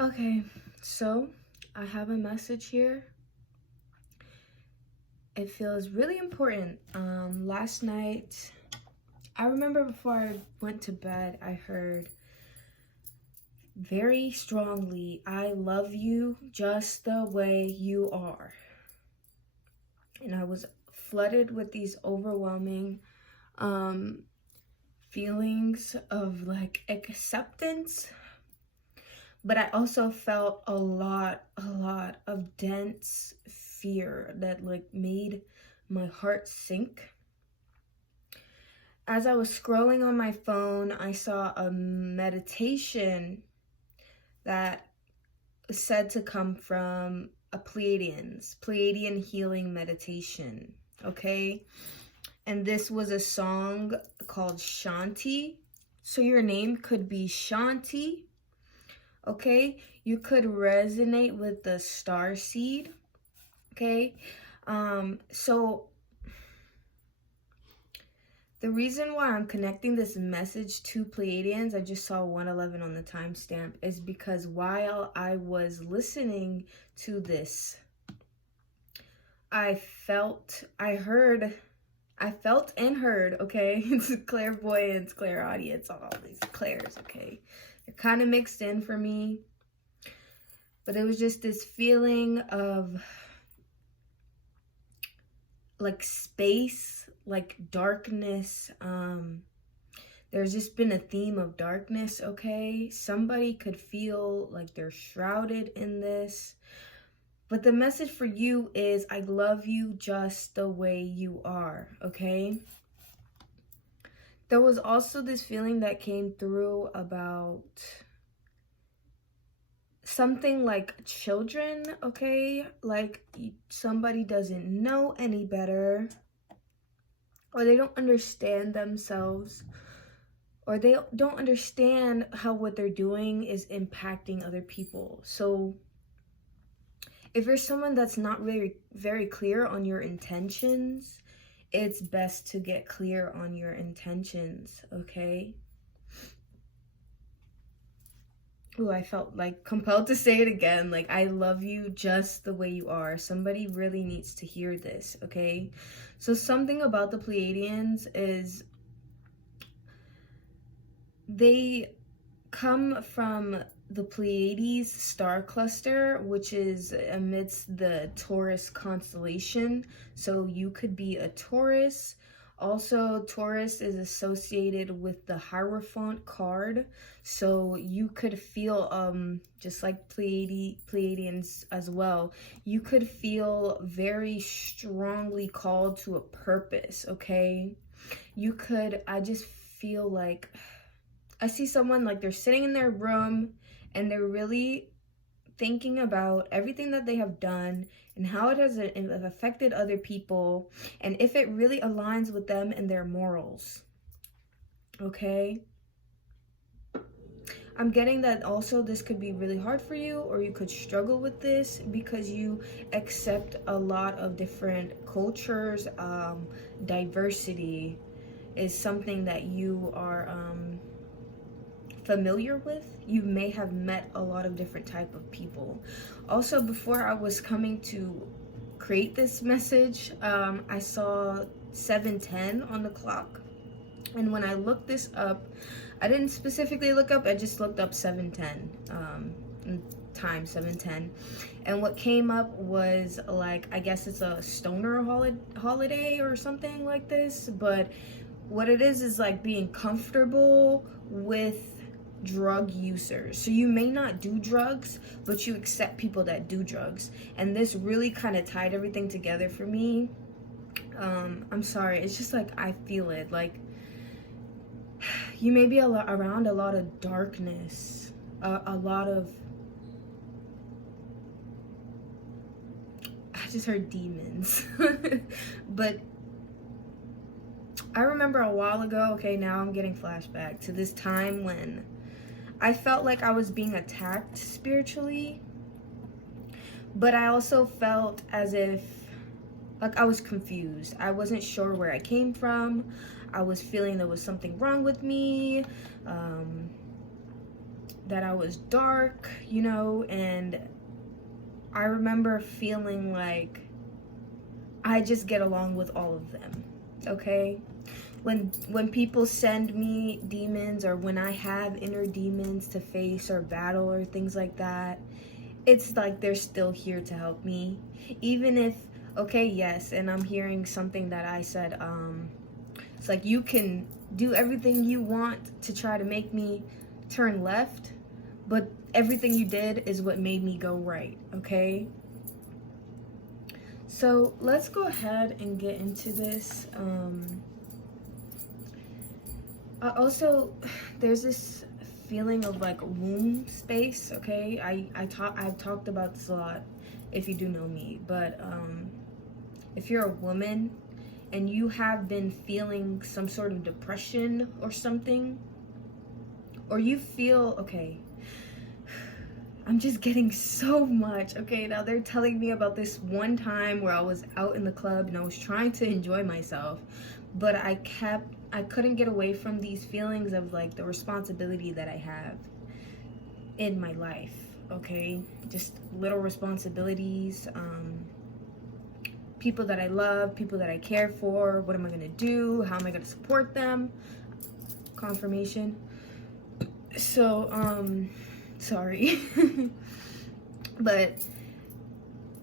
Okay, so I have a message here. It feels really important. Last night, I remember before I went to bed, I heard very strongly, I love you just the way you are. And I was flooded with these overwhelming feelings of like acceptance, but I also felt a lot of dense fear that like made my heart sink. As I was scrolling on my phone, I saw a meditation that was said to come from a Pleiadian healing meditation, okay? And this was a song called Shanti. So your name could be Shanti, okay? You could resonate with the star seed, okay? So the reason why I'm connecting this message to Pleiadians, I just saw 111 on the timestamp, is because while I was listening to this, I felt and heard, okay? It's clairvoyance, clairaudience, all these clairs, okay? They're kind of mixed in for me. But it was just this feeling of like space, like darkness. There's just been a theme of darkness, okay? Somebody could feel like they're shrouded in this. But the message for you is, I love you just the way you are, okay? There was also this feeling that came through about something like children, okay? Like somebody doesn't know any better, or they don't understand themselves, or they don't understand how what they're doing is impacting other people. So if you're someone that's not very clear on your intentions, it's best to get clear on your intentions, okay? Ooh, I felt like compelled to say it again. Like, I love you just the way you are. Somebody really needs to hear this, okay? So something about the Pleiadians is they come from the Pleiades star cluster, which is amidst the Taurus constellation. So you could be a Taurus. Also, Taurus is associated with the Hierophant card. So you could feel, just like Pleiadians as well, you could feel very strongly called to a purpose, okay? I just feel like, I see someone like they're sitting in their room and they're really thinking about everything that they have done and how it has affected other people and if it really aligns with them and their morals, okay? I'm getting that also this could be really hard for you, or you could struggle with this because you accept a lot of different cultures. Diversity is something that you are familiar with. You may have met a lot of different type of people. Also, before I was coming to create this message, I saw 7:10 on the clock, and when I looked this up, I didn't specifically look up, I just looked up 7:10 time 7:10, and what came up was like, I guess it's a stoner holiday or something like this, but what it is like being comfortable with drug users. So you may not do drugs, but you accept people that do drugs. And this really kind of tied everything together for me. I'm sorry, it's just like I feel it. Like you may be around a lot of darkness, a lot of, I just heard demons. But I remember a while ago, okay, now I'm getting flashback to this time when I felt like I was being attacked spiritually, but I also felt as if like I was confused. I wasn't sure where I came from. I was feeling there was something wrong with me. that I was dark, you know, and I remember feeling like I just get along with all of them, okay? When people send me demons, or when I have inner demons to face or battle or things like that, it's like they're still here to help me. Even if, okay, yes, and I'm hearing something that I said, it's like you can do everything you want to try to make me turn left, but everything you did is what made me go right, okay? So let's go ahead and get into this. Also, there's this feeling of like womb space, okay? I've talked about this a lot if you do know me, but if you're a woman and you have been feeling some sort of depression or something, or you feel, okay, I'm just getting so much, okay? Now they're telling me about this one time where I was out in the club and I was trying to enjoy myself, but I couldn't get away from these feelings of like the responsibility that I have in my life, okay? Just little responsibilities, people that I love, people that I care for. What am I gonna do? How am I gonna support them? Confirmation. So, sorry. But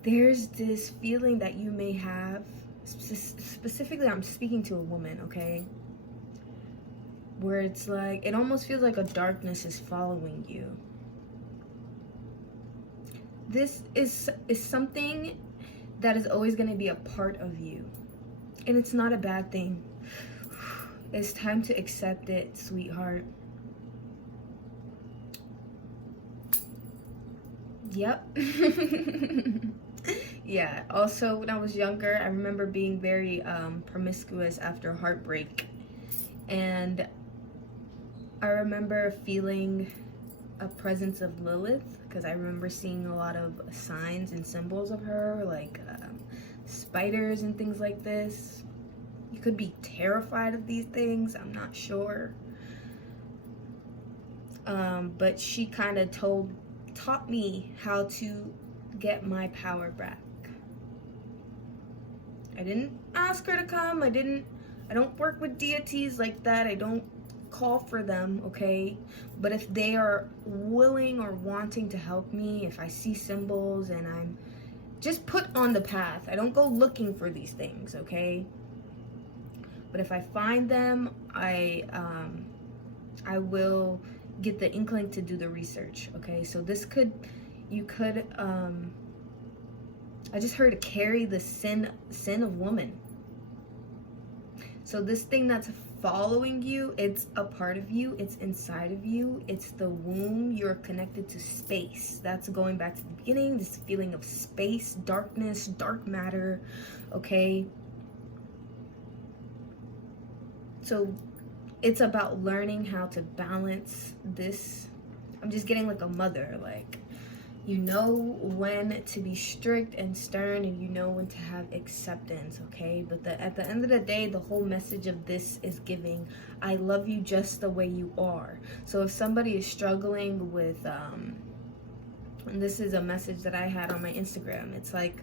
there's this feeling that you may have, specifically I'm speaking to a woman, okay? Where it's like, it almost feels like a darkness is following you. This is something that is always going to be a part of you. And it's not a bad thing. It's time to accept it, sweetheart. Yep. Yeah. Also, when I was younger, I remember being very promiscuous after heartbreak. And I remember feeling a presence of Lilith, because I remember seeing a lot of signs and symbols of her, like spiders and things like this. You could be terrified of these things, I'm not sure. But she kind of taught me how to get my power back. I didn't ask her to come. I don't work with deities like that. I don't call for them, okay? But if they are willing or wanting to help me, if I see symbols and I'm just put on the path, I don't go looking for these things, okay? But if I find them, I will get the inkling to do the research, okay? So you could I just heard to carry the sin of woman. So this thing that's following you, it's a part of you, it's inside of you, it's the womb. You're connected to space. That's going back to the beginning, this feeling of space, darkness, dark matter, okay? So it's about learning how to balance this. I'm just getting like a mother, like, you know when to be strict and stern, and you know when to have acceptance, okay? But at the end of the day, the whole message of this is giving, I love you just the way you are. So if somebody is struggling with, and this is a message that I had on my Instagram, it's like,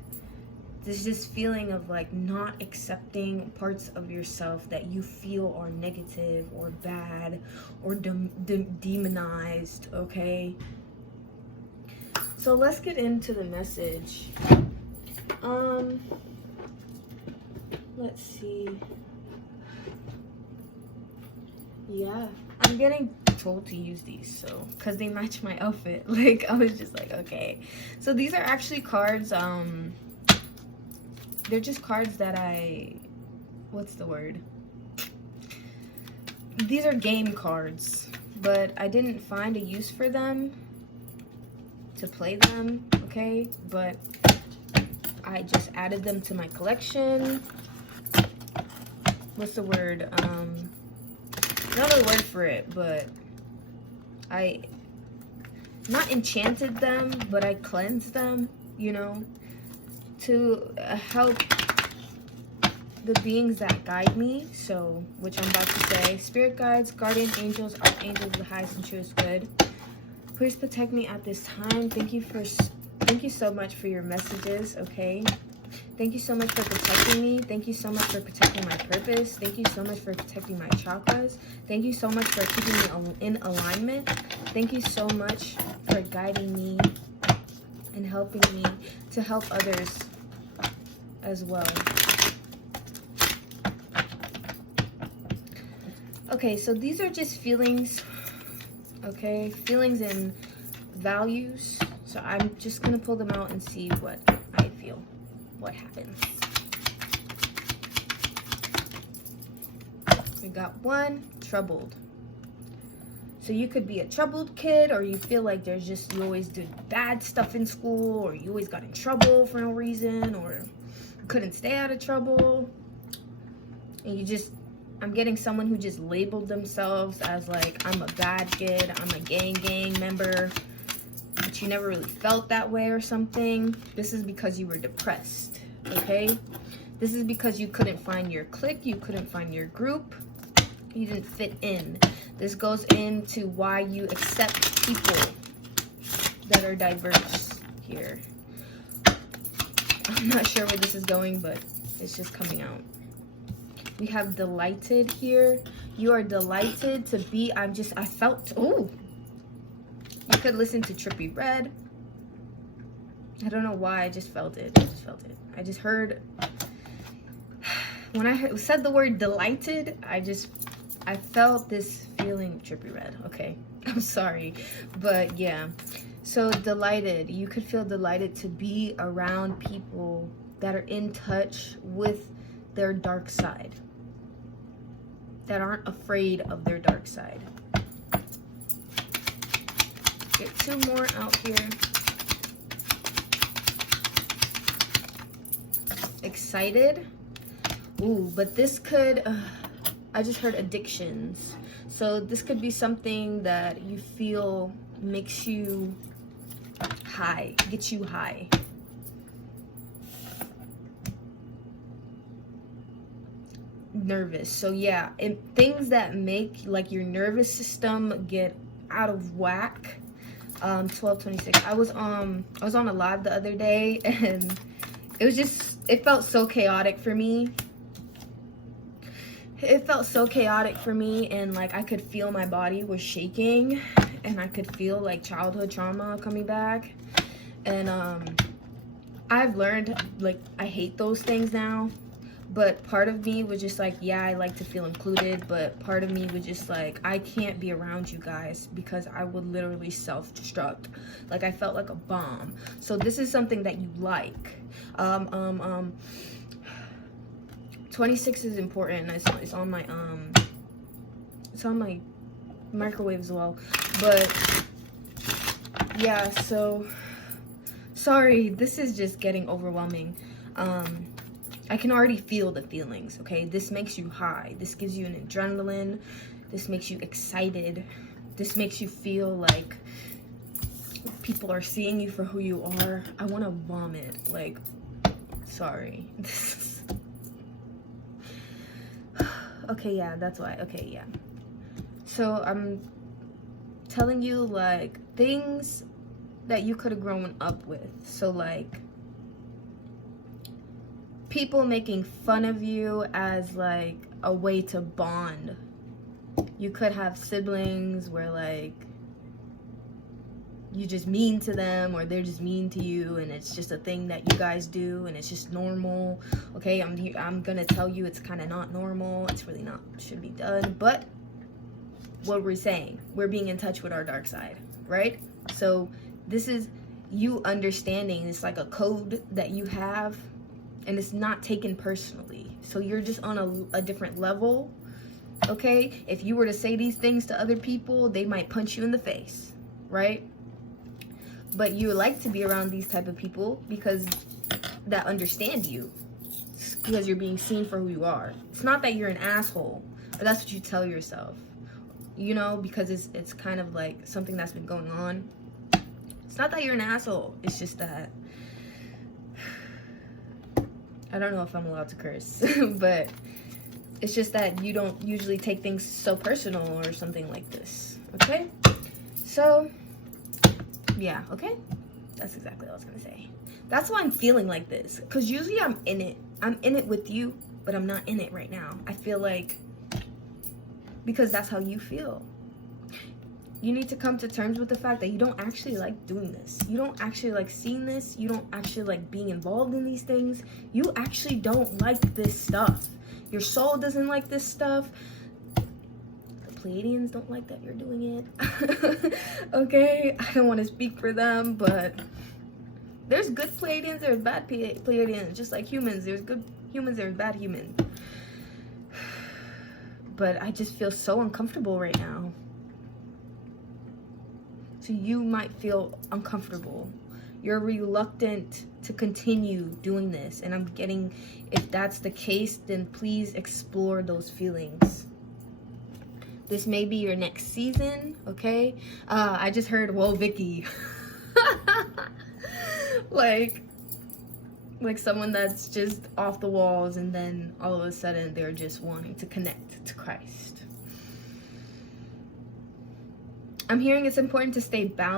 there's this feeling of like not accepting parts of yourself that you feel are negative or bad or demonized, okay? So let's get into the message. Let's see. Yeah, I'm getting told to use these, so because they match my outfit. Like, I was just like, okay. So these are actually cards. They're just cards that what's the word? These are game cards, but I didn't find a use for them to play them, okay? But I just added them to my collection. What's the word? Another word for it, but I not enchanted them, but I cleansed them, you know, to help the beings that guide me. So, which I'm about to say, spirit guides, guardian angels, archangels, the highest and truest good, Please protect me at this time. Thank you so much for your messages, okay? Thank you so much for protecting me. Thank you so much for protecting my purpose. Thank you so much for protecting my chakras. Thank you so much for keeping me in alignment. Thank you so much for guiding me and helping me to help others as well. Okay, so these are just feelings, okay? Feelings and values. So I'm just gonna pull them out and see what I feel, what happens. We got 1, troubled. So you could be a troubled kid, or you feel like you always did bad stuff in school, or you always got in trouble for no reason, or couldn't stay out of trouble. And I'm getting someone who just labeled themselves as like, I'm a bad kid, I'm a gang member, but you never really felt that way or something. This is because you were depressed, okay? This is because you couldn't find your clique, you couldn't find your group, you didn't fit in. This goes into why you accept people that are diverse here. I'm not sure where this is going, but it's just coming out. We have delighted here. You are delighted to be, I felt, oh. You could listen to Trippy Red. I don't know why, I just felt it. I just heard, when I said the word delighted, I felt this feeling, Trippy Red, okay. I'm sorry, but yeah. So delighted, you could feel delighted to be around people that are in touch with their dark side, that aren't afraid of their dark side. Get 2 more out here. Excited. Ooh, but this could, I just heard addictions. So this could be something that you feel makes you high, gets you high. Nervous. So yeah, things that make like your nervous system get out of whack. 12:26. I was on a live the other day, and it felt so chaotic for me. It felt so chaotic for me, and like I could feel my body was shaking, and I could feel like childhood trauma coming back. And I've learned, like, I hate those things now. But part of me was just like, yeah, I like to feel included. But part of me was just like, I can't be around you guys because I would literally self-destruct. Like, I felt like a bomb. So this is something that you like. 26 is important. It's on my microwave as well. But yeah, so sorry, this is just getting overwhelming. I can already feel the feelings, okay? This makes you high. This gives you an adrenaline. This makes you excited. This makes you feel like people are seeing you for who you are. I want to vomit. Like, sorry. Okay, yeah, that's why. Okay, yeah. So I'm telling you, like, things that you could have grown up with. So, like, people making fun of you as like a way to bond. You could have siblings where like you just mean to them, or they're just mean to you, and it's just a thing that you guys do, and it's just normal. Okay, I'm gonna tell you it's kind of not normal. It's really not, should be done. But what we're saying, we're being in touch with our dark side, right? So this is you understanding it's like a code that you have, and it's not taken personally. So you're just on a different level, okay? If you were to say these things to other people, they might punch you in the face, right? But you like to be around these type of people because that understand you, because you're being seen for who you are. It's not that you're an asshole, but that's what you tell yourself, you know, because it's kind of like something that's been going on. It's not that you're an asshole, it's just that, I don't know if I'm allowed to curse, but it's just that you don't usually take things so personal or something like this, okay? So Yeah, okay? That's exactly what I was gonna say. That's why I'm feeling like this. Because usually I'm in it. I'm in it with you, but I'm not in it right now. I feel like, because that's how you feel. You need to come to terms with the fact that you don't actually like doing this. You don't actually like seeing this. You don't actually like being involved in these things. You actually don't like this stuff. Your soul doesn't like this stuff. The Pleiadians don't like that you're doing it. Okay? I don't want to speak for them, but there's good Pleiadians, there's bad Pleiadians. Just like humans, there's good humans, there's bad humans. But I just feel so uncomfortable right now. So you might feel uncomfortable. You're reluctant to continue doing this. And I'm getting, if that's the case, then please explore those feelings. This may be your next season, okay? I just heard, whoa, Vicky. like someone that's just off the walls and then all of a sudden they're just wanting to connect to Christ. I'm hearing it's important to stay balanced.